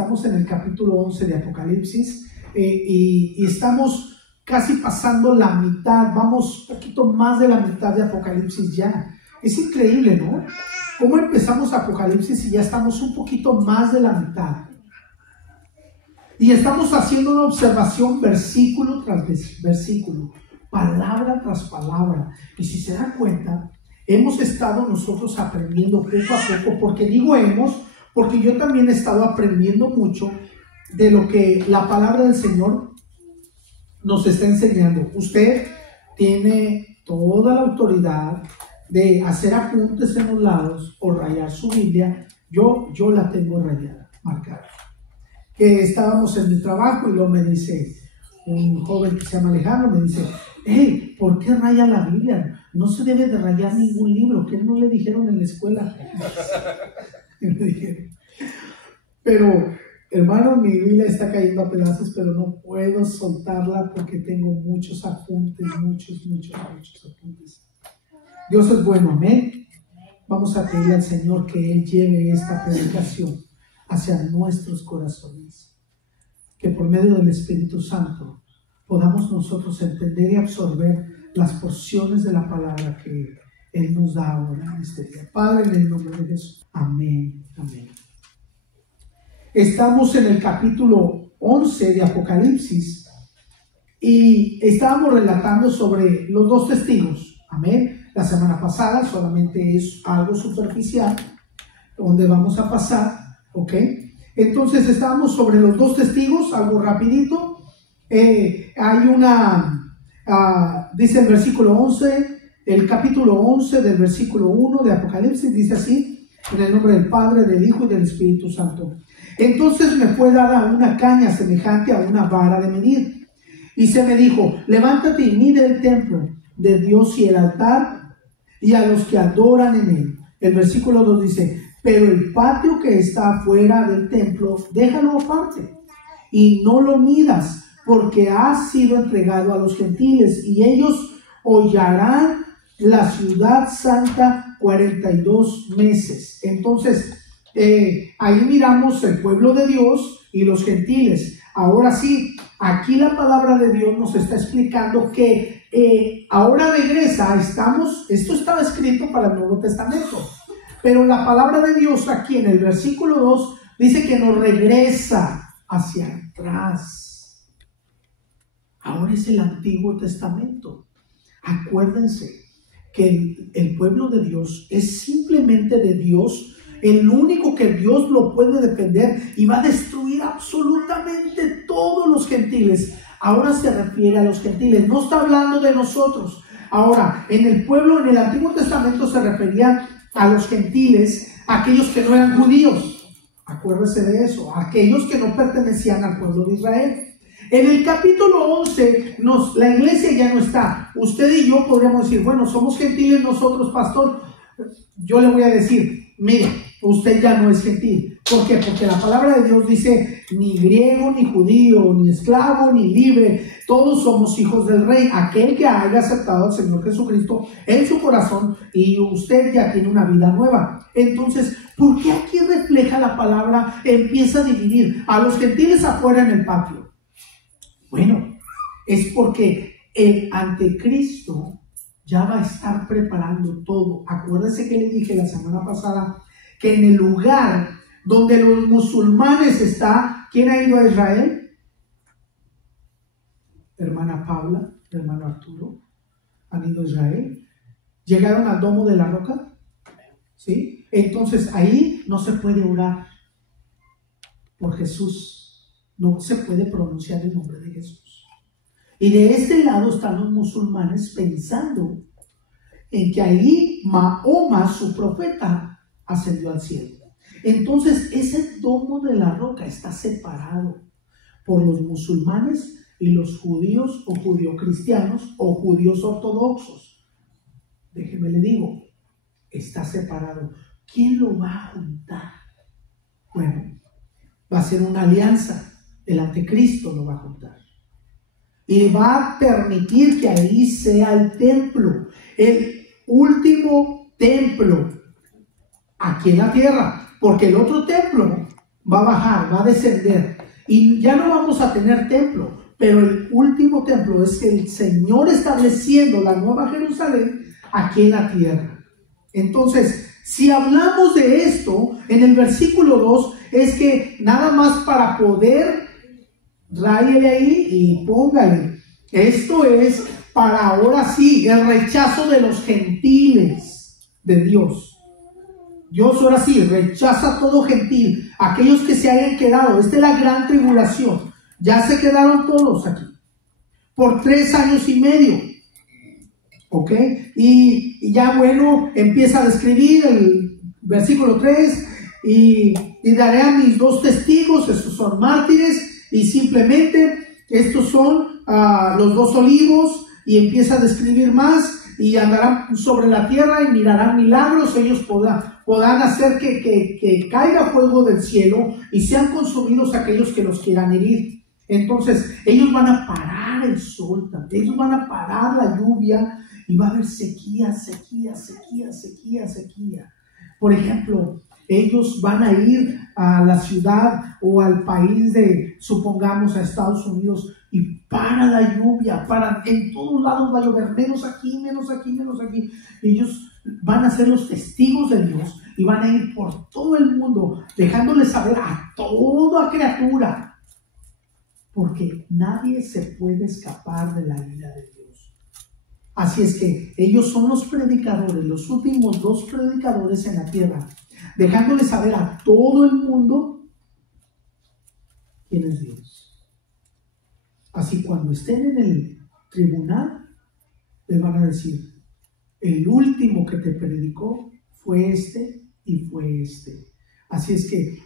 estamos en el capítulo 11 de Apocalipsis y estamos casi pasando la mitad, vamos un poquito más de la mitad de Apocalipsis ya. Es increíble, ¿no? ¿Cómo empezamos Apocalipsis y ya estamos un poquito más de la mitad? Y estamos haciendo una observación versículo tras versículo, palabra tras palabra. Y si se dan cuenta, hemos estado nosotros aprendiendo poco a poco, porque digo hemos, porque yo también he estado aprendiendo mucho de lo que la palabra del Señor nos está enseñando. Usted tiene toda la autoridad de hacer apuntes en los lados o rayar su Biblia. Yo la tengo rayada, marcada. Que estábamos en el trabajo y luego me dice un joven que se llama Alejandro, me dice: hey, ¿por qué raya la Biblia? No se debe de rayar ningún libro. ¿Qué no le dijeron en la escuela? Pero, hermano, mi Biblia está cayendo a pedazos, pero no puedo soltarla porque tengo muchos apuntes, muchos apuntes. Dios es bueno, amén. Vamos a pedirle al Señor que Él lleve esta predicación hacia nuestros corazones, que por medio del Espíritu Santo podamos nosotros entender y absorber las porciones de la palabra que Él nos da ahora en este día. Padre, en el nombre de Jesús, amén, amén. Estamos en el capítulo 11 de Apocalipsis y estábamos relatando sobre los dos testigos, amén. La semana pasada solamente es algo superficial donde vamos a pasar, ¿ok? Entonces estábamos sobre los dos testigos, algo rapidito. Hay una, dice el versículo 11, el capítulo 11 del versículo 1 de Apocalipsis, dice así: en el nombre del Padre, del Hijo y del Espíritu Santo. Entonces me fue dada una caña semejante a una vara de medir, y se me dijo: levántate y mide el templo de Dios y el altar y a los que adoran en él. El versículo 2 dice: pero el patio que está afuera del templo, déjalo aparte y no lo midas, porque ha sido entregado a los gentiles y ellos hollarán la ciudad santa 42 meses. Entonces, ahí miramos el pueblo de Dios y los gentiles. Ahora sí, aquí la palabra de Dios nos está explicando que ahora regresa, esto estaba escrito para el Nuevo Testamento, pero la palabra de Dios aquí en el versículo 2 dice que nos regresa hacia atrás. Ahora es el Antiguo Testamento. Acuérdense que el pueblo de Dios es simplemente de Dios, el único que Dios lo puede defender y va a destruir absolutamente todos los gentiles. Ahora se refiere a los gentiles, no está hablando de nosotros. Ahora, en el pueblo, en el Antiguo Testamento se refería a los gentiles, aquellos que no eran judíos. Acuérdese de eso, aquellos que no pertenecían al pueblo de Israel. En el capítulo 11, la iglesia ya no está. Usted y yo podríamos decir: bueno, somos gentiles nosotros, pastor. Yo le voy a decir: mire, usted ya no es gentil. ¿Por qué? Porque la palabra de Dios dice: ni griego, ni judío, ni esclavo, ni libre, todos somos hijos del Rey, aquel que haya aceptado al Señor Jesucristo en su corazón, y usted ya tiene una vida nueva. Entonces, ¿por qué aquí refleja la palabra, empieza a dividir a los gentiles afuera en el patio? Bueno, es porque el anticristo ya va a estar preparando todo. Acuérdense que le dije la semana pasada que en el lugar donde los musulmanes están, ¿quién ha ido a Israel? Hermana Paula, hermano Arturo, han ido a Israel. ¿Llegaron al Domo de la Roca? ¿Sí? Entonces ahí no se puede orar por Jesús. No se puede pronunciar el nombre de Jesús. Y de este lado están los musulmanes pensando en que ahí Mahoma, su profeta, ascendió al cielo. Entonces ese Domo de la Roca está separado por los musulmanes y los judíos o judio-cristianos o judíos ortodoxos. Déjeme le digo, está separado. ¿Quién lo va a juntar? Bueno, va a ser una alianza. El anticristo lo va a juntar y va a permitir que ahí sea el templo, el último templo aquí en la tierra, porque el otro templo va a bajar, va a descender. Y ya no vamos a tener templo, pero el último templo es el Señor estableciendo la nueva Jerusalén aquí en la tierra. Entonces, si hablamos de esto, en el versículo 2, es que nada más para poder, ráyele ahí y póngale. Esto es para ahora sí, el rechazo de los gentiles de Dios. Dios ahora sí rechaza a todo gentil, aquellos que se hayan quedado. Esta es la gran tribulación. Ya se quedaron todos aquí por 3 años y medio. ¿Ok? Y ya bueno, empieza a describir el versículo 3 y daré a mis 2 testigos, estos son mártires, y simplemente estos son los 2 olivos, y empieza a describir más, y andarán sobre la tierra y mirarán milagros. Ellos podrán hacer que caiga fuego del cielo y sean consumidos aquellos que los quieran herir. Entonces ellos van a parar el sol, ellos van a parar la lluvia, y va a haber sequía. Por ejemplo, ellos van a ir a la ciudad o al país de, supongamos, a Estados Unidos, y para la lluvia, en todos lados va a llover, menos aquí. Ellos van a ser los testigos de Dios y van a ir por todo el mundo, dejándoles saber a toda criatura, porque nadie se puede escapar de la ira de Dios. Así es que ellos son los predicadores, los últimos 2 predicadores en la tierra, dejándoles saber a todo el mundo quién es Dios. Así cuando estén en el tribunal, les van a decir: el último que te predicó fue este y fue este. Así es que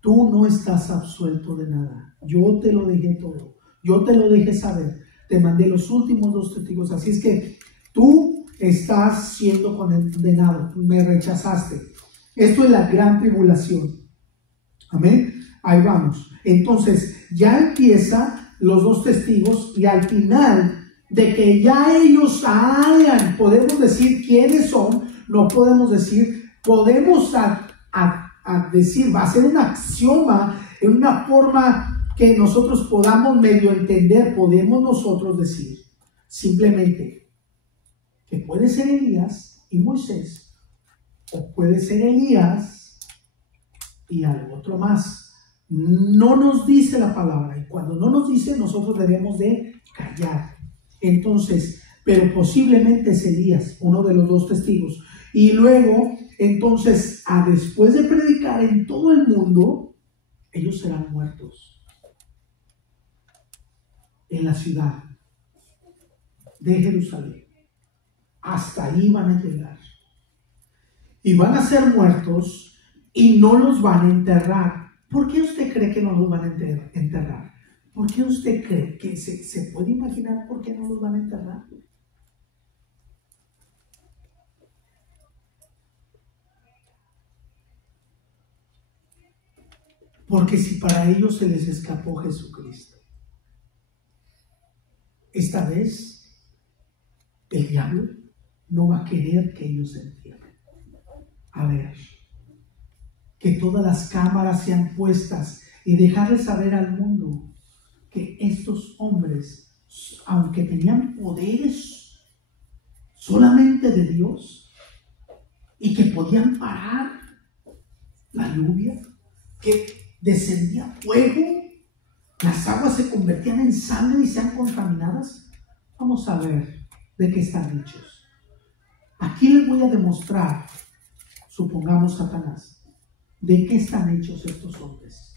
tú no estás absuelto de nada. Yo te lo dejé todo. Yo te lo dejé saber. Te mandé los últimos 2 testigos. Así es que tú estás siendo condenado. Me rechazaste. Esto es la gran tribulación. Amén. Ahí vamos. Entonces ya empieza los 2 testigos, y al final de que ya ellos hayan, podemos decir quiénes son, no podemos decir, podemos decir, va a ser un axioma, en una forma que nosotros podamos medio entender. Podemos nosotros decir simplemente que puede ser Elías y Moisés, o puede ser Elías y algo otro más. No nos dice la palabra, y cuando no nos dice, nosotros debemos de callar. Entonces, pero posiblemente es Elías, uno de los 2 testigos. Y luego, entonces, después de predicar en todo el mundo, ellos serán muertos en la ciudad de Jerusalén. Hasta ahí van a llegar. Y van a ser muertos y no los van a enterrar. ¿Por qué usted cree que no los van a enterrar? ¿Por qué usted cree que se puede imaginar por qué no los van a enterrar? Porque si para ellos se les escapó Jesucristo, esta vez el diablo no va a querer que ellos se entierren. A ver, que todas las cámaras sean puestas y dejarle saber al mundo que estos hombres, aunque tenían poderes solamente de Dios y que podían parar la lluvia, que descendía fuego, las aguas se convertían en sangre y sean contaminadas. Vamos a ver de qué están hechos. Aquí les voy a demostrar, supongamos Satanás, de qué están hechos estos hombres.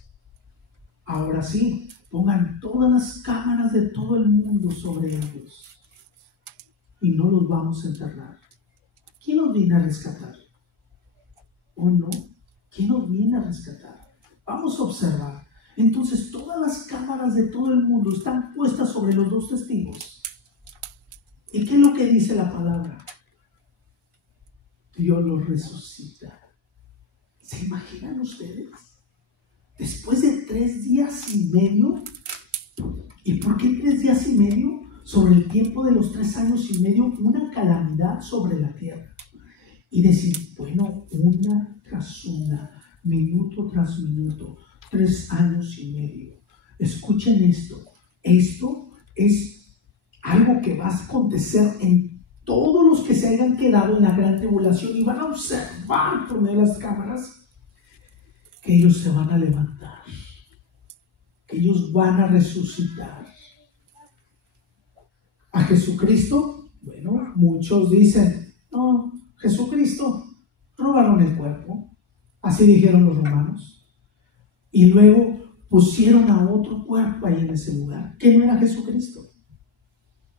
Ahora sí, pongan todas las cámaras de todo el mundo sobre ellos y no los vamos a enterrar. ¿Quién nos viene a rescatar? ¿O no? ¿Quién nos viene a rescatar? Vamos a observar. Entonces todas las cámaras de todo el mundo están puestas sobre los 2 testigos. ¿Y qué es lo que dice la palabra? Dios los resucita. ¿Se imaginan ustedes? Después de 3 días y medio. ¿Y por qué 3 días y medio? Sobre el tiempo de los 3 años y medio, una calamidad sobre la tierra. Y decir, bueno, una tras una, minuto tras minuto, 3 años y medio. Escuchen esto. Esto es algo que va a acontecer en todos los que se hayan quedado en la gran tribulación y van a observar por medio de las cámaras que ellos se van a levantar, que ellos van a resucitar. A Jesucristo, bueno, muchos dicen, no, Jesucristo robaron el cuerpo, así dijeron los romanos, y luego pusieron a otro cuerpo ahí en ese lugar, que no era Jesucristo.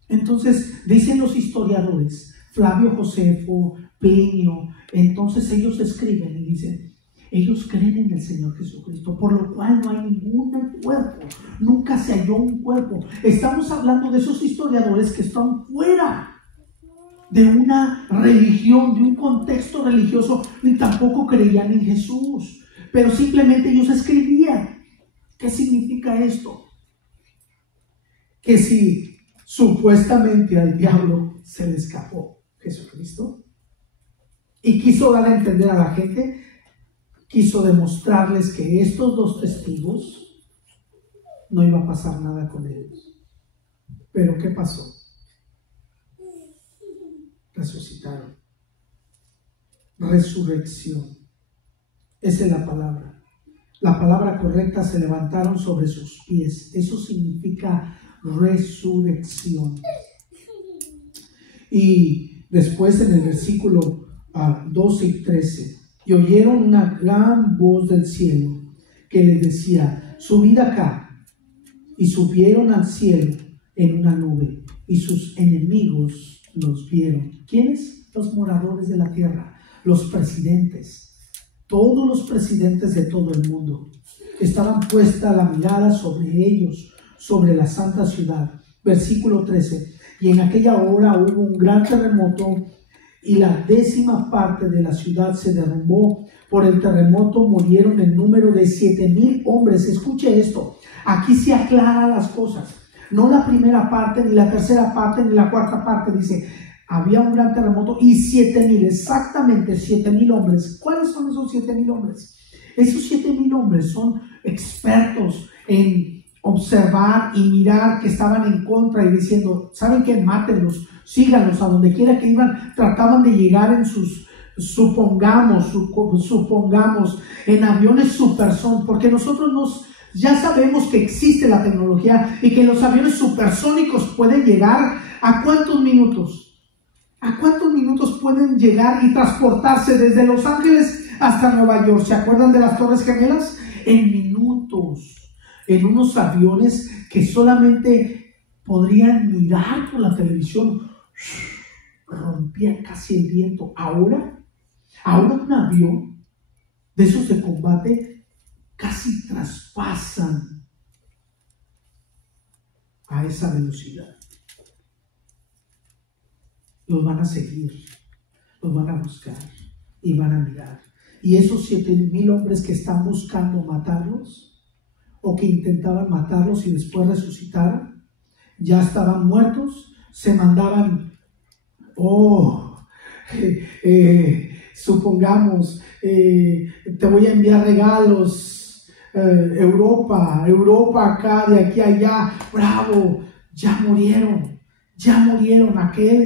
Entonces, dicen los historiadores, Flavio Josefo, Plinio, entonces ellos escriben y dicen, ellos creen en el Señor Jesucristo, por lo cual no hay ningún cuerpo, nunca se halló un cuerpo. Estamos hablando de esos historiadores que están fuera de una religión, de un contexto religioso, ni tampoco creían en Jesús, pero simplemente ellos escribían. ¿Qué significa esto? Que si supuestamente al diablo se le escapó Jesucristo y quiso dar a entender a la gente, quiso demostrarles que estos 2 testigos no iba a pasar nada con ellos. Pero ¿qué pasó? Resucitaron. Resurrección. Esa es la palabra. La palabra correcta, se levantaron sobre sus pies. Eso significa resurrección. Y después en el versículo 12 y 13, y oyeron una gran voz del cielo que les decía, subid acá. Y subieron al cielo en una nube, y sus enemigos los vieron. ¿Quiénes? Los moradores de la tierra, los presidentes. Todos los presidentes de todo el mundo estaban puesta la mirada sobre ellos, sobre la santa ciudad. Versículo 13. Y en aquella hora hubo un gran terremoto y la 10ª parte de la ciudad se derrumbó. Por el terremoto murieron en número de 7,000 hombres. Escuche esto. Aquí se aclaran las cosas. No la primera parte, ni la tercera parte, ni la cuarta parte. Dice, había un gran terremoto y 7,000, exactamente 7,000 hombres. ¿Cuáles son esos 7,000 hombres? Esos 7,000 hombres son expertos en observar y mirar, que estaban en contra y diciendo, ¿saben qué? Mátenlos, síganlos a donde quiera que iban. Trataban de llegar en sus, supongamos, en aviones supersónicos, porque nosotros ya sabemos que existe la tecnología y que los aviones supersónicos pueden llegar ¿a cuántos minutos? ¿A cuántos minutos pueden llegar y transportarse desde Los Ángeles hasta Nueva York? ¿Se acuerdan de las Torres Gemelas? En minutos, en unos aviones que solamente podrían mirar por la televisión, rompía casi el viento. Ahora un avión de esos de combate casi traspasan a esa velocidad. Los van a seguir, los van a buscar y van a mirar. Y esos 7,000 hombres que están buscando matarlos, o que intentaban matarlos y después resucitaron, ya estaban muertos. Se mandaban, supongamos, te voy a enviar regalos, Europa acá, de aquí a allá, bravo, ya murieron.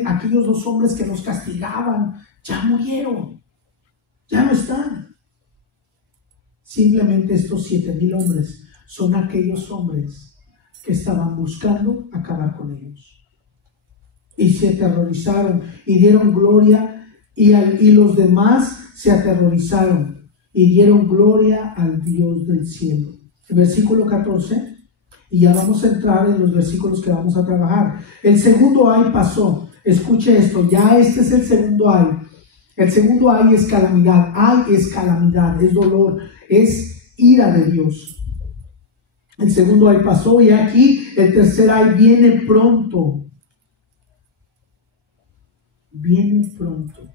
Aquellos 2 hombres que nos castigaban, ya murieron, ya no están. Simplemente estos 7,000 hombres son aquellos hombres que estaban buscando acabar con ellos. Y se aterrorizaron y dieron gloria, y los demás se aterrorizaron y dieron gloria al Dios del cielo. El versículo 14. Y ya vamos a entrar en los versículos que vamos a trabajar. El segundo ay pasó. Escuche esto, ya este es el segundo ay. El segundo ay es calamidad. Ay es calamidad, es dolor, es ira de Dios. El segundo ay pasó y aquí el tercer ay viene pronto. Viene pronto.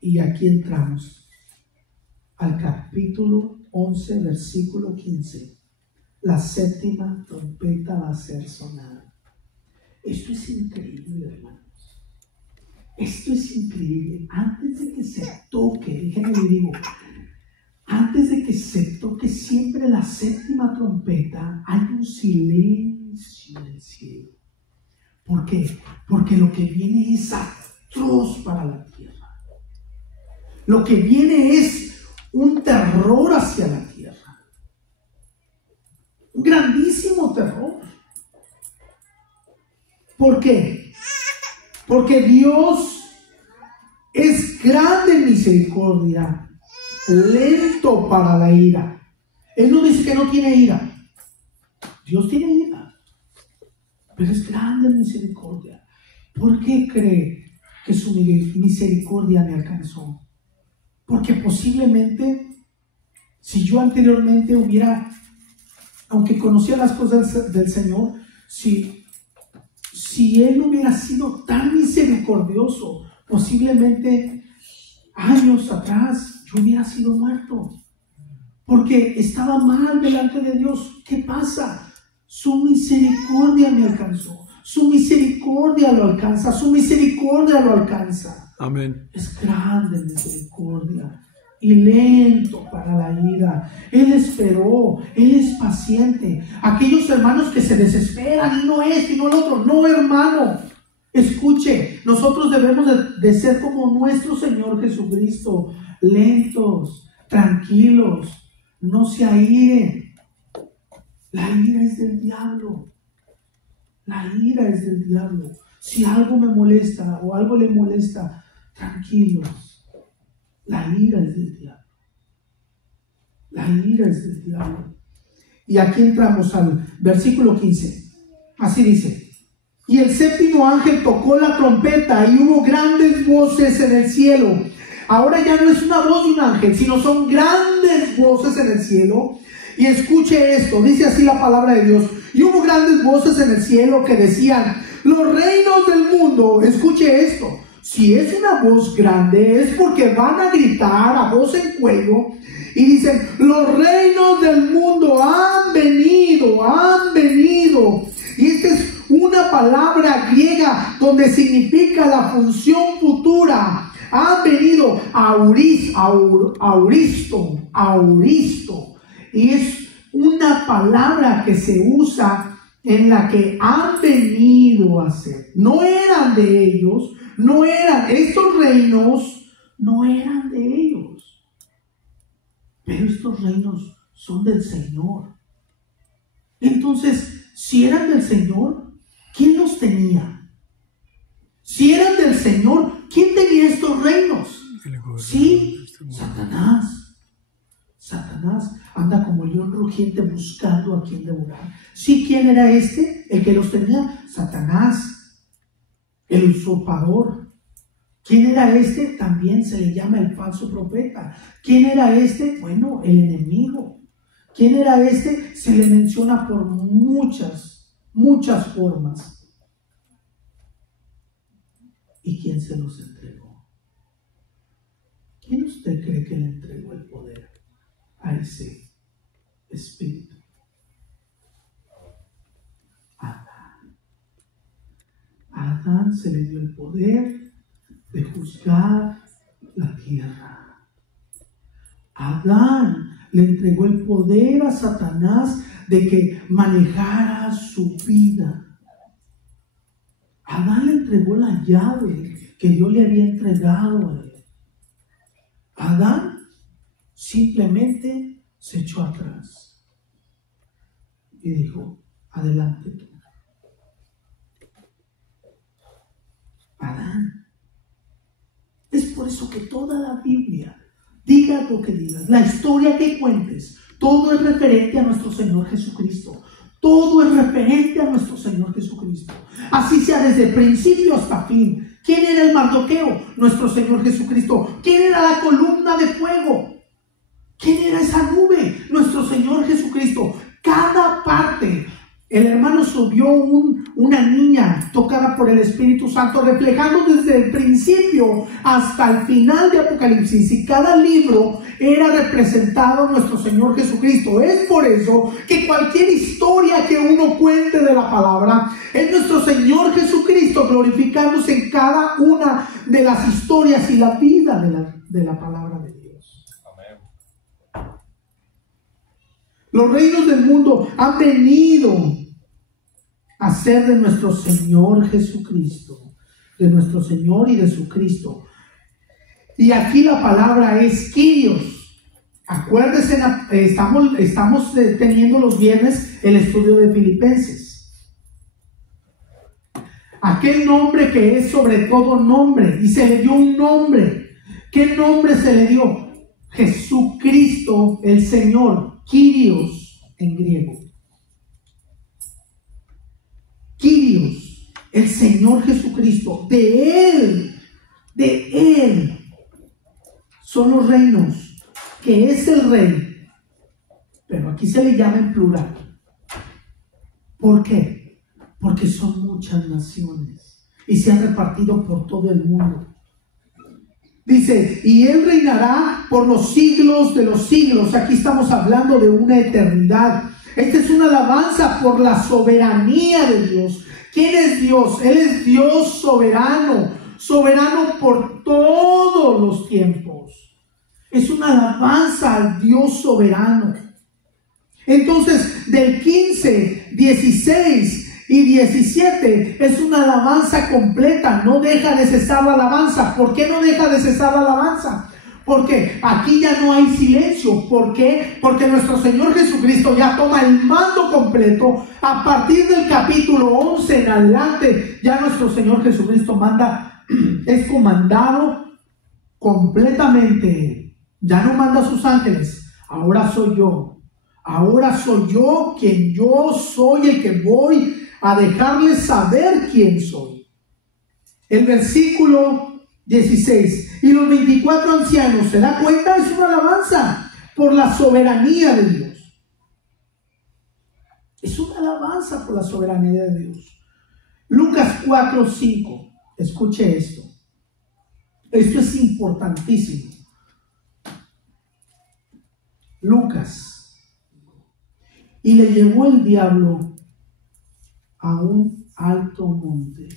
Y aquí entramos al capítulo 11, versículo 15. La 7ª trompeta va a ser sonada. Esto es increíble, hermanos. Esto es increíble. Antes de que se toque, déjenme le digo, antes acepto que siempre en la séptima trompeta hay un silencio en el cielo. ¿Por qué? Porque lo que viene es atroz para la tierra. Lo que viene es un terror hacia la tierra. Un grandísimo terror. ¿Por qué? Porque Dios es grande en misericordia, lento para la ira. Él no dice que no tiene ira. Dios tiene ira, pero es grande en misericordia. ¿Por qué cree que su misericordia me alcanzó? Porque posiblemente, si yo anteriormente hubiera, aunque conocía las cosas del Señor, si Él no hubiera sido tan misericordioso, posiblemente años atrás yo hubiera sido muerto. Porque estaba mal delante de Dios. ¿Qué pasa? Su misericordia me alcanzó. Su misericordia lo alcanza. Su misericordia lo alcanza. Amén. Es grande en misericordia y lento para la ira. Él esperó, Él es paciente. Aquellos hermanos que se desesperan y no esto y no lo otro, no, hermano, escuche, nosotros debemos de ser como nuestro Señor Jesucristo, lentos, tranquilos, no se airen. La ira es del diablo. La ira es del diablo. Si algo me molesta o algo le molesta, tranquilos. La ira es del diablo. La ira es del diablo. Y aquí entramos al versículo 15. Así dice: y el séptimo ángel tocó la trompeta y hubo grandes voces en el cielo. Ahora ya no es una voz de un ángel, sino son grandes voces en el cielo. Y escuche esto, dice así la palabra de Dios: y hubo grandes voces en el cielo que decían: los reinos del mundo, escuche esto, si es una voz grande es porque van a gritar a voz en cuello y dicen: los reinos del mundo han venido, han venido. Y esta es una palabra griega donde significa la función futura. Han venido, auristo. Y es una palabra que se usa en la que han venido a ser. No eran de ellos, no eran, estos reinos no eran de ellos. Pero estos reinos son del Señor. Entonces, si eran del Señor, ¿quién los tenía? Si eran del Señor, ¿quién tenía estos reinos? Sí, Satanás. Satanás anda como león rugiente buscando a quien devorar. ¿Sí? ¿Quién era este? El que los tenía, Satanás, el usurpador. ¿Quién era este? También se le llama el falso profeta. ¿Quién era este? Bueno, el enemigo. ¿Quién era este? Se le menciona por muchas formas. ¿Y quién se los entregó? ¿Quién usted cree que le entregó el poder a ese espíritu? Adán. A Adán se le dio el poder de juzgar la tierra. Adán le entregó el poder a Satanás de que manejara su vida. Adán le entregó la llave que Dios le había entregado a él. Adán simplemente se echó atrás y dijo: adelante tú. Adán. Es por eso que toda la Biblia, diga lo que digas, la historia que cuentes, todo es referente a nuestro Señor Jesucristo. Todo es referente a nuestro Señor Jesucristo. Así sea desde principio hasta fin. ¿Quién era el Mardoqueo? Nuestro Señor Jesucristo. ¿Quién era la columna de fuego? ¿Quién era esa nube? Nuestro Señor Jesucristo. Cada parte. El hermano subió una niña tocada por el Espíritu Santo, reflejando desde el principio hasta el final de Apocalipsis, y cada libro era representado a nuestro Señor Jesucristo. Es por eso que cualquier historia que uno cuente de la palabra es nuestro Señor Jesucristo glorificándose en cada una de las historias y la vida de la palabra de Dios. Amén. Los reinos del mundo han venido a ser de nuestro Señor Jesucristo, de nuestro Señor y de su Cristo. Y aquí la palabra es Kyrios. Acuérdense, estamos teniendo los viernes el estudio de Filipenses. Aquel nombre que es sobre todo nombre, y se le dio un nombre. ¿Qué nombre se le dio? Jesucristo el Señor, Kyrios en griego. Kyrios, el Señor Jesucristo. De Él son los reinos, que es el Rey. Pero aquí se le llama en plural. ¿Por qué? Porque son muchas naciones y se han repartido por todo el mundo. Dice, y Él reinará por los siglos de los siglos. Aquí estamos hablando de una eternidad. Esta es una alabanza por la soberanía de Dios. ¿Quién es Dios? Él es Dios soberano, soberano por todos los tiempos. Es una alabanza al Dios soberano. Entonces, del 15, 16 y 17 es una alabanza completa. No deja de cesar la alabanza. ¿Por qué no deja de cesar la alabanza? Porque aquí ya no hay silencio. ¿Por qué? Porque nuestro Señor Jesucristo ya toma el mando completo. A partir del capítulo 11 en adelante, ya nuestro Señor Jesucristo manda, es comandado completamente. Ya no manda a sus ángeles. Ahora soy yo. Ahora soy yo quien yo soy, el que voy a dejarles saber quién soy. El versículo 16. Y los 24 ancianos, ¿se da cuenta? Es una alabanza por la soberanía de Dios. Es una alabanza por la soberanía de Dios. Lucas 4:5. Escuche esto. Esto es importantísimo. Lucas. Y le llevó el diablo a un alto monte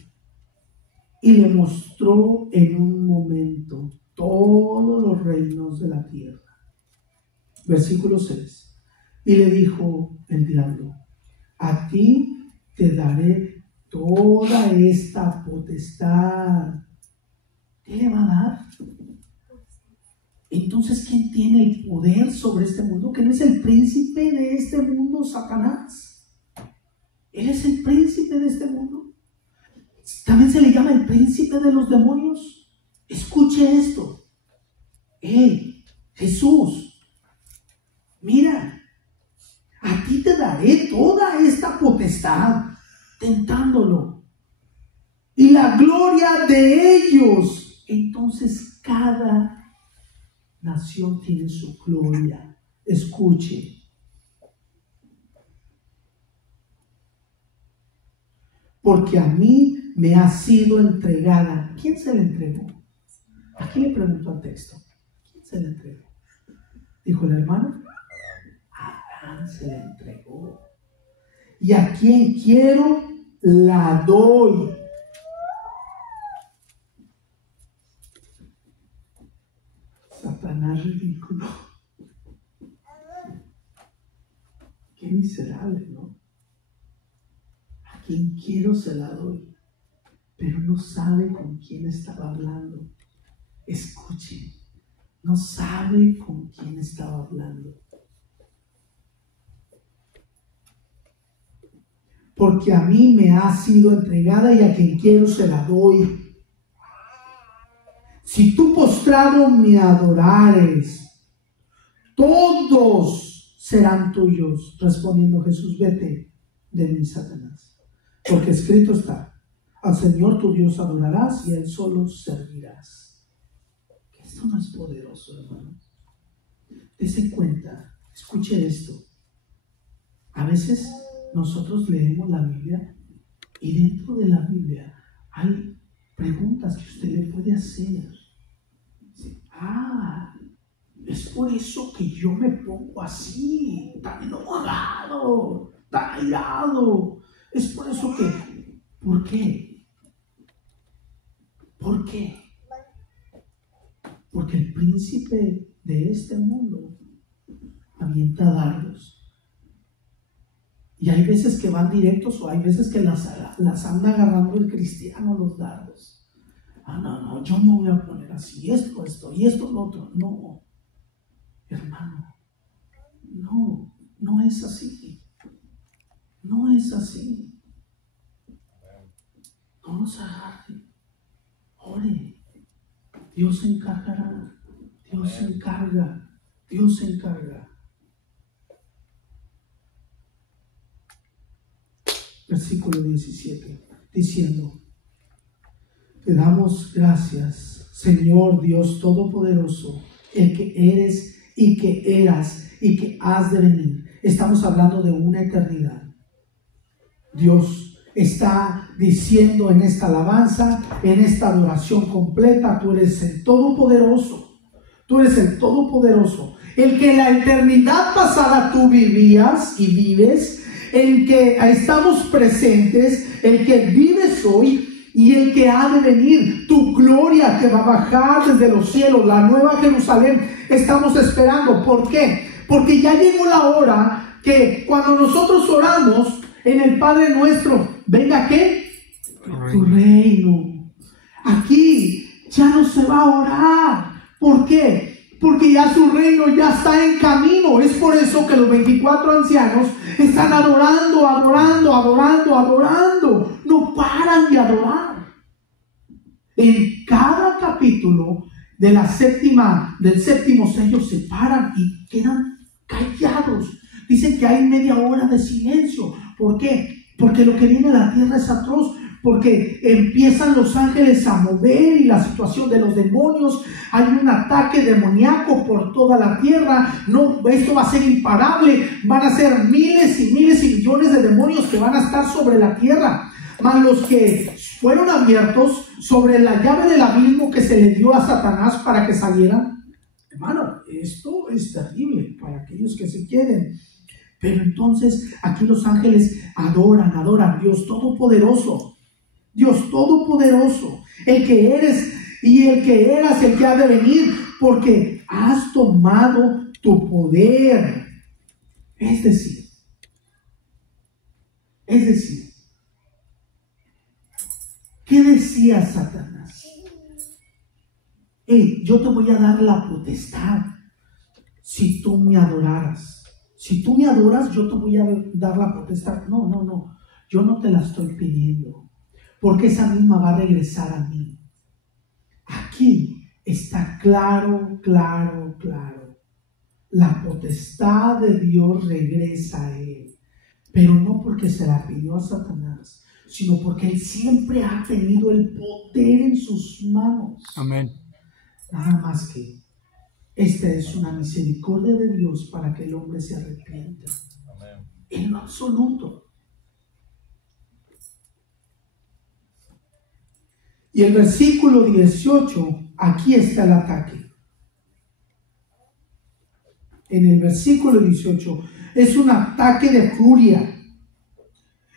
y le mostró en un momento todos los reinos de la tierra. Versículo 6. Y le dijo el diablo, a ti te daré toda esta potestad. ¿Qué le va a dar? Entonces, ¿quién tiene el poder sobre este mundo? ¿Quién es el príncipe de este mundo? Satanás. Él es el príncipe de este mundo. También se le llama el príncipe de los demonios. Escuche esto. Jesús, mira, a ti te daré toda esta potestad, tentándolo. Y la gloria de ellos. Entonces, cada nación tiene su gloria. Escuche. Porque a mí me ha sido entregada. ¿Quién se le entregó? Aquí le preguntó al texto. ¿Quién se le entregó? Dijo el hermano. Abraham se le entregó. Y a quien quiero, la doy. Satanás ridículo. Qué miserable, ¿no? A quien quiero se la doy, pero no sabe con quién estaba hablando. Escuchen, no sabe con quién estaba hablando. Porque a mí me ha sido entregada y a quien quiero se la doy. Si tú postrado me adorares, todos serán tuyos. Respondiendo Jesús, vete de mí, Satanás. Porque escrito está, al Señor tu Dios adorarás y a Él solo servirás. Esto no es poderoso, hermanos. Dese cuenta, escuche esto. A veces nosotros leemos la Biblia y dentro de la Biblia hay preguntas que usted le puede hacer. Es por eso que yo me pongo así, tan enojado, tan airado. Es por eso que, ¿por qué? ¿Por qué? Porque el príncipe de este mundo avienta dardos. Y hay veces que van directos o hay veces que las anda agarrando el cristiano los dardos. No, yo no voy a poner así, esto y esto, lo otro. No, hermano, no es así. No es así. No los agarre. Ore. Dios se encargará. Dios se encarga. Dios se encarga. Versículo 17, diciendo: te damos gracias, Señor Dios Todopoderoso, el que eres y que eras y que has de venir. Estamos hablando de una eternidad. Dios está diciendo en esta alabanza, en esta adoración completa: tú eres el Todopoderoso, tú eres el Todopoderoso, el que en la eternidad pasada tú vivías y vives, el que estamos presentes, el que vives hoy y el que ha de venir, tu gloria que va a bajar desde los cielos, la nueva Jerusalén. Estamos esperando. ¿Por qué? Porque ya llegó la hora que cuando nosotros oramos en el Padre Nuestro, venga ¿qué? Tu reino. Aquí ya no se va a orar. ¿Por qué? Porque ya su reino ya está en camino. Es por eso que los 24 ancianos están adorando. No paran de adorar. En cada capítulo del séptimo sello se paran y quedan callados. Dicen que hay media hora de silencio. ¿Por qué? Porque lo que viene a la tierra es atroz. Porque empiezan los ángeles a mover y la situación de los demonios. Hay un ataque demoníaco por toda la tierra. No, esto va a ser imparable. Van a ser miles y millones de demonios que van a estar sobre la tierra. Más los que fueron abiertos sobre la llave del abismo que se le dio a Satanás para que salieran. Hermano, esto es terrible para aquellos que se queden. Pero entonces aquí los ángeles adoran. Dios Todopoderoso. Dios Todopoderoso, el que eres y el que eras, el que ha de venir, porque has tomado tu poder. Es decir, ¿qué decía Satanás? Yo te voy a dar la potestad si tú me adoraras. Si tú me adoras, yo te voy a dar la potestad. No, yo no te la estoy pidiendo. Porque esa misma va a regresar a mí. Aquí está claro. La potestad de Dios regresa a Él. Pero no porque se la pidió a Satanás, sino porque Él siempre ha tenido el poder en sus manos. Amén. Nada más que esta es una misericordia de Dios para que el hombre se arrepienta. Amén. En lo absoluto. Y el versículo 18, aquí está el ataque. En el versículo 18 es un ataque de furia.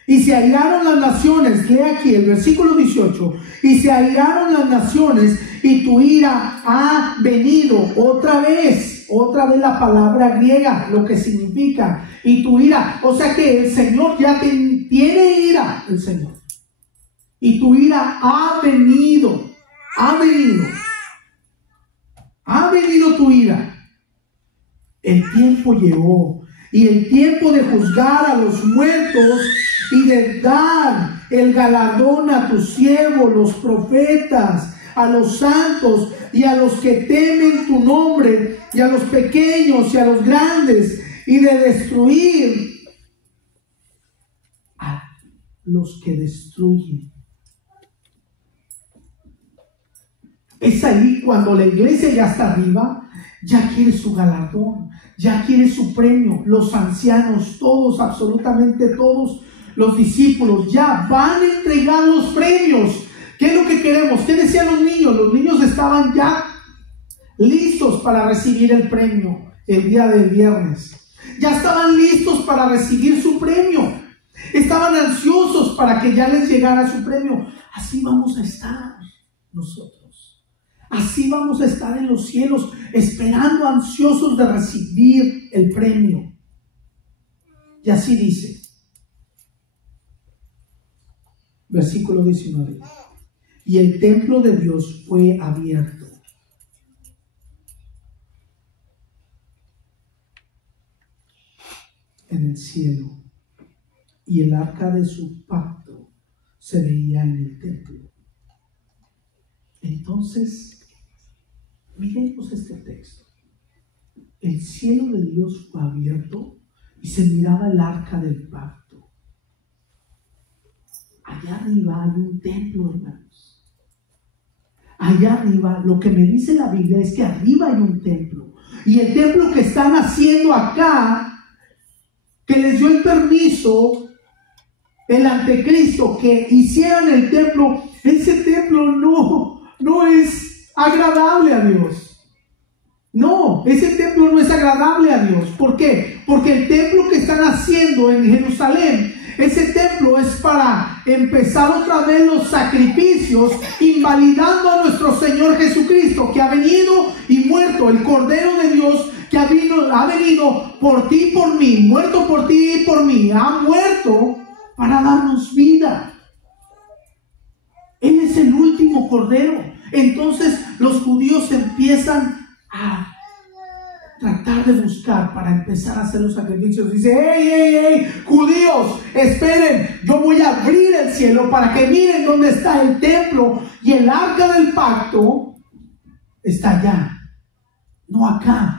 Y se airaron las naciones, lee aquí el versículo 18, y se airaron las naciones y tu ira ha venido otra vez la palabra griega, lo que significa, y tu ira, o sea que el Señor ya tiene ira, el Señor. Y tu ira ha venido tu ira. El tiempo llegó, y el tiempo de juzgar a los muertos y de dar el galardón a tus siervos, los profetas, a los santos y a los que temen tu nombre, y a los pequeños y a los grandes, y de destruir a los que destruyen. Es ahí cuando la iglesia ya está arriba, ya quiere su galardón, ya quiere su premio. Los ancianos, todos, absolutamente todos, los discípulos, ya van a entregar los premios. ¿Qué es lo que queremos? ¿Qué decían los niños? Los niños estaban ya listos para recibir el premio el día del viernes. Ya estaban listos para recibir su premio. Estaban ansiosos para que ya les llegara su premio. Así vamos a estar nosotros. Así vamos a estar en los cielos, esperando, ansiosos de recibir el premio. Y así dice, Versículo 19. Y el templo de Dios fue abierto. En el cielo, y el arca de su pacto se veía en el templo. Entonces, miremos este texto. El cielo de Dios fue abierto y se miraba el arca del pacto. Allá arriba hay un templo, hermanos. Allá arriba, lo que me dice la Biblia es que arriba hay un templo. Y el templo que están haciendo acá, que les dio el permiso el anticristo que hicieran el templo, ese templo no es agradable a Dios. No, ese templo no es agradable a Dios. ¿Por qué? Porque el templo que están haciendo en Jerusalén, ese templo es para empezar otra vez los sacrificios, invalidando a nuestro Señor Jesucristo, que ha venido y muerto, el Cordero de Dios, que ha venido por ti y por mí, muerto por ti y por mí, ha muerto para darnos vida. Él es el último Cordero. Entonces los judíos empiezan a tratar de buscar para empezar a hacer los sacrificios. Dice: hey, judíos, esperen, yo voy a abrir el cielo para que miren dónde está el templo, y el arca del pacto está allá, no acá.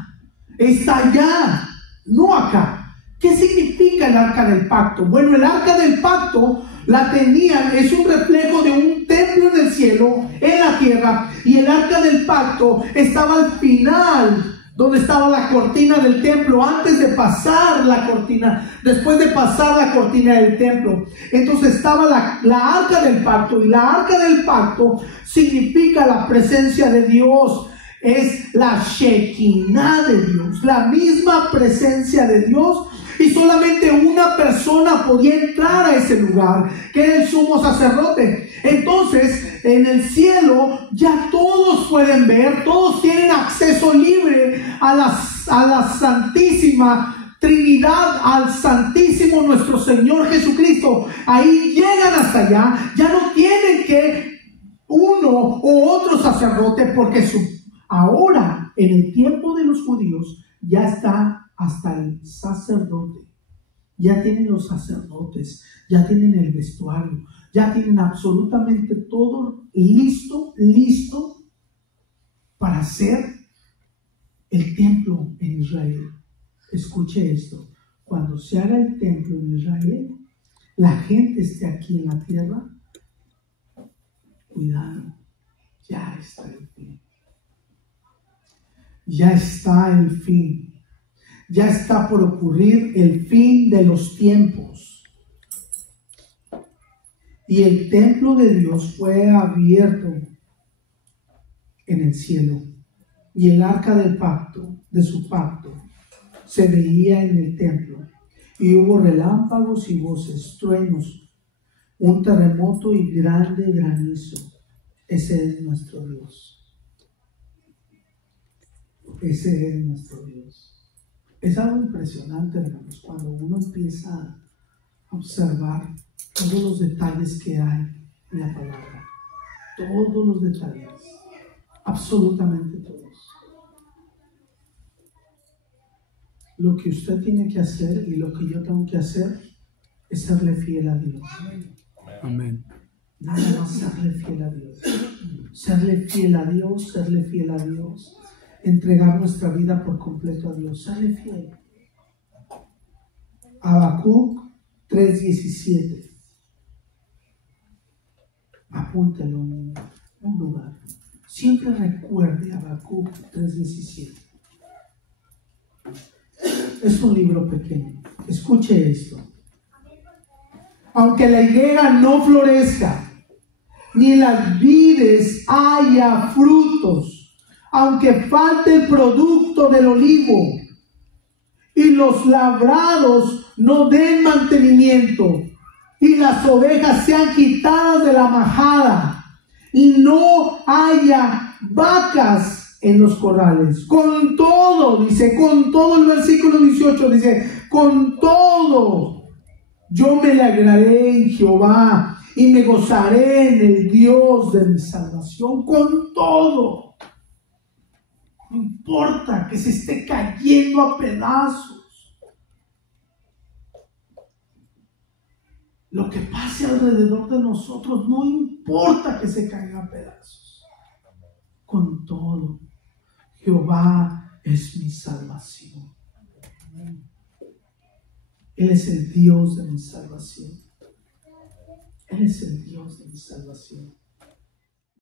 Está allá, no acá. ¿Qué significa el arca del pacto? Bueno, el arca del pacto la tenían, es un reflejo de un templo en el cielo, en la tierra, y el arca del pacto estaba al final, donde estaba la cortina del templo, antes de pasar la cortina, después de pasar la cortina del templo. Entonces estaba la arca del pacto, y la arca del pacto significa la presencia de Dios. Es la Shekinah de Dios, la misma presencia de Dios, y solamente una persona podía entrar a ese lugar, que era el sumo sacerdote. Entonces, en el cielo ya todos pueden ver, todos tienen acceso libre a la Santísima Trinidad, al Santísimo nuestro Señor Jesucristo. Ahí llegan hasta allá, ya no tienen que uno u otro sacerdote, porque ahora, en el tiempo de los judíos, ya está hasta el sacerdote. Ya tienen los sacerdotes, ya tienen el vestuario, ya tienen absolutamente todo listo para hacer el templo en Israel. Escuche esto: cuando se haga el templo en Israel, la gente esté aquí en la tierra, cuidado, ya está el fin. Ya está el fin. Ya está por ocurrir el fin de los tiempos. Y el templo de Dios fue abierto en el cielo. Y el arca del pacto, de su pacto, se veía en el templo. Y hubo relámpagos y voces, truenos, un terremoto y grande granizo. Ese es nuestro Dios. Ese es nuestro Dios. Es algo impresionante, hermanos, cuando uno empieza a observar todos los detalles que hay en la palabra. Todos los detalles. Absolutamente todos. Lo que usted tiene que hacer y lo que yo tengo que hacer es serle fiel a Dios. Amén. Nada más serle fiel a Dios. Serle fiel a Dios, serle fiel a Dios. Entregar nuestra vida por completo a Dios. Serle fiel. Habacuc 3:17. Apúntelo en un lugar. Siempre recuerde Habacuc 3:17. Es un libro pequeño. Escuche esto. Aunque la higuera no florezca, ni en las vides haya frutos, aunque falte el producto del olivo, y los labrados no den mantenimiento, y las ovejas sean quitadas de la majada, y no haya vacas en los corrales. Con todo, dice, con todo, el versículo 18 dice, con todo, yo me alegraré en Jehová, y me gozaré en el Dios de mi salvación con todo. No importa que se esté cayendo a pedazos. Lo que pase alrededor de nosotros, no importa que se caiga a pedazos. Con todo, Jehová es mi salvación. Él es el Dios de mi salvación. Él es el Dios de mi salvación.